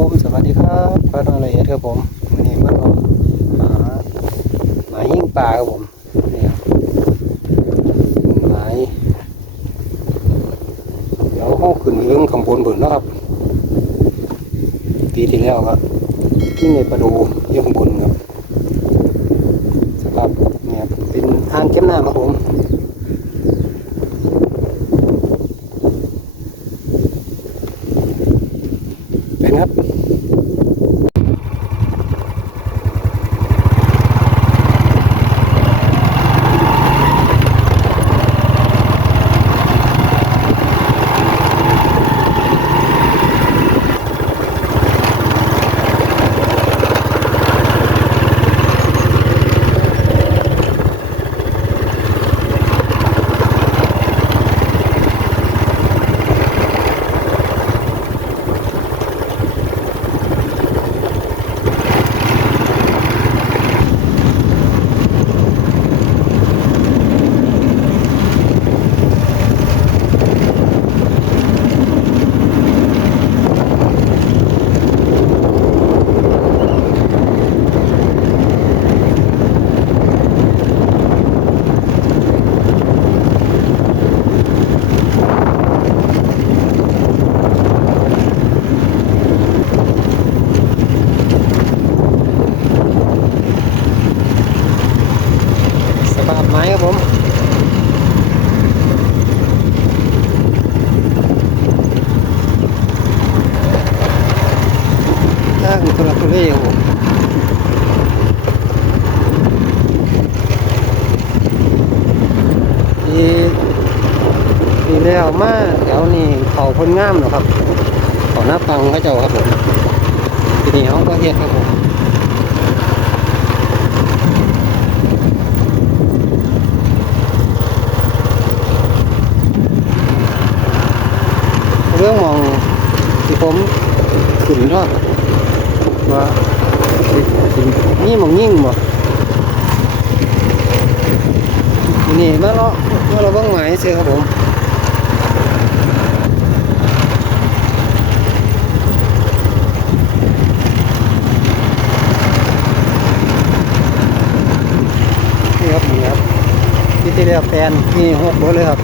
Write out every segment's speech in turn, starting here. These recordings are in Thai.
ผมสวัสดีครับปลาทองละเอียครับผมวันนี้มาหาหมายิ่งปลาครับผมนี่ครับหมายเดี๋ยวห้องขึ้นเรื่องข้างบนบนนะครับปีที่แล้วก็ที่ในประดูเรื่งบนครับสภาพเนี่ยครับเป็นอ่างเก็บน้ำครับผม เางทุลักทุเลครับผมทีทีแล้วมากแถวนี้เขาพ้นงามเนาะครับเขาหน้าปังเขาเจ้าครับผมทีนี้เขาก็เฮ็ดครับผมเรื่องมองที่ผมขึ้นเนาะ ว่าสิสินี่มองยิ่งบ่นี่มาเลาะมาเราบ้างไหมเสียครับผมนี่ครับนี่ครับที่ที่เรียกแฟนนี่หกเบอร์เลยครับ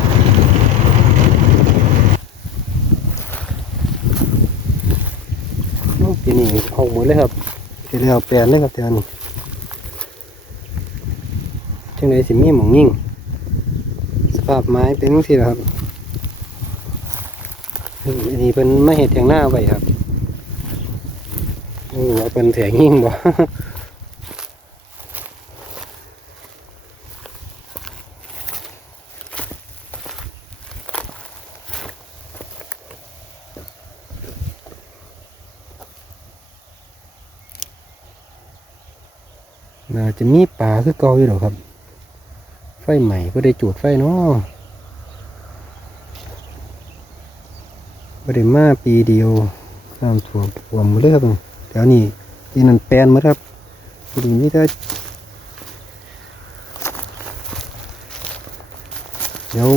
ปีนี้หกหมดเลยครับปียล้วแปลนเลยครับเดือนจังไรสิมีหมองยิ่งสภาพไม้เป็นจังซี่แหละครับอันนี้เป็นไม่เห็ดแทงหน้าไปครับโอ้ว่าเป็นแถงยิ่งบ่ น่าจะมีปลาคือเก่าอยู่หรอกครับ ไฟใหม่ก็ได้จูดไฟเนาะก็ได้มาปีเดียวน้ำท่วมท่วมหมดเลยครับแถวนี้ที่นั่นแปลนหมดครับทีนี้มีแต่เดี๋ยว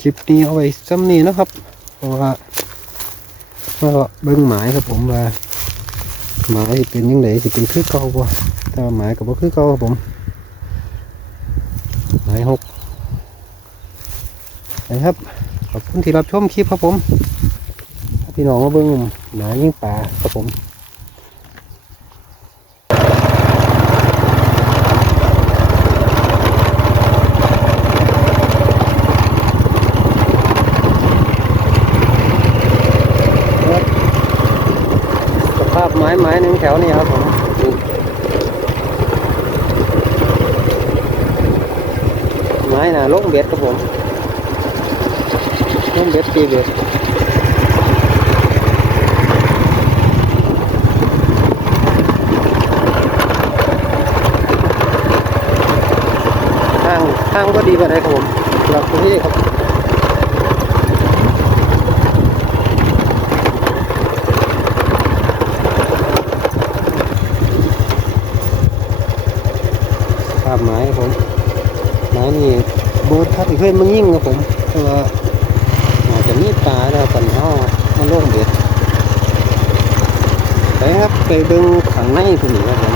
คลิปนี้เอาไว้ซ้ำนี้นะครับ เพราะว่า ก็เบิ้งหมายครับผมว่าหมายสิเป็นยังไงสิเป็นคือเก่าบ่ถ้าหมายกับว่าคือเก่าครับผมหมายหกนะครับขอบคุณที่รับชมคลิปครับผมพี่น้องมาเบิ้งหมายยิงป่าครับผมสภาพไม้ไม้หนึ่งแถวนี่ครับผมไม้น่ะลงเบ็ดครับผมลงเบ็ดตีเบ็ดทางทางก็ดีกว่าไหนครับผมหลับตรงนี้ครับาพหม้ครับผมหมายนี่โบทัดเคยมายิ่งครับผมแต่ว่าอาจจะมีปลาแล้วปันเฮามาลงเด็ดไปครับไปดึงขังในพุ่นนี่ครับผม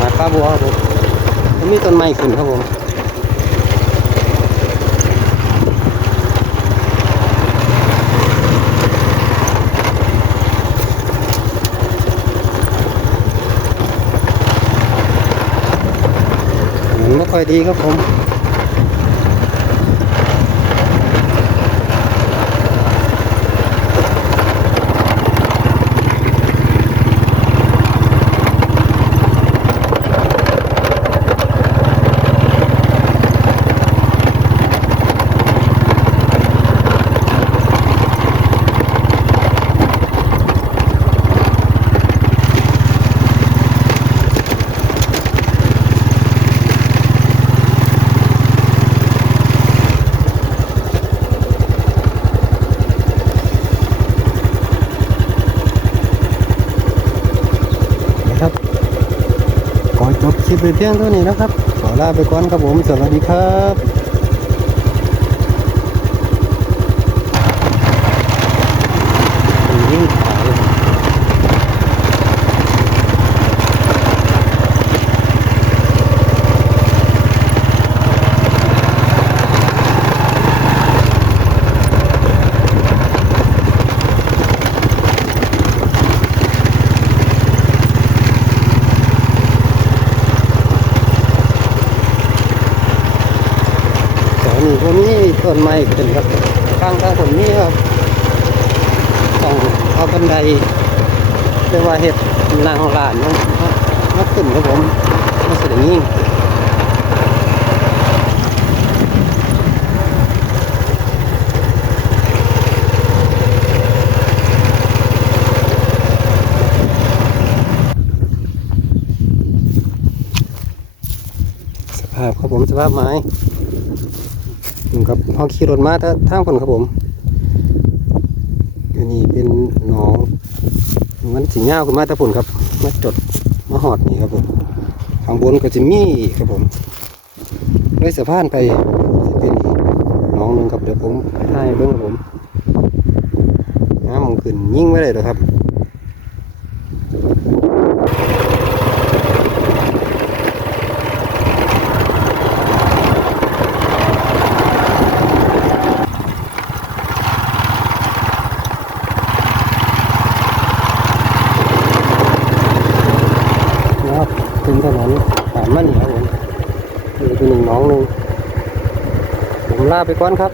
มาบัวครับผมมีต้นไม้ขึ้นครับผมไม่ค่อยดีครับผม นะครับ ขอจบคลิปไป เพียงเท่านี้นะครับ ขอลาไปก่อนครับผม สวัสดีครับยิ่งขายแถวนี้พวกนี้ ต้นไม้ขึ้นครับข้างทางคนนี้ครับต้องเอาบันไดเรียกว่าเห็ดนางลานนะมาขึ้นครับผมมาเสด็จยิ่งสภาพครับผมสภาพไม้ ผมกับห้อขี่รถมาถ้าทางคนครับผม อันนี้เป็นหนอง มันสีเงาวขึ้นมาแตะพุ่นครับ มาจดมาหอดนี่ครับผมข้างบนก็จะมีครับผมเลยสะพานไปเป็นหนองหนึ่งครับเดี๋ยวผมถ่ายเบิ้องครับผมน้ำมันขึ้นยิ่งไม่ได้หรอกครับเป็นถนนผ่านมานี่ครับผมนี่เป็นหนึ่งห น้องหนึ่งผมลาไปก่อนครับ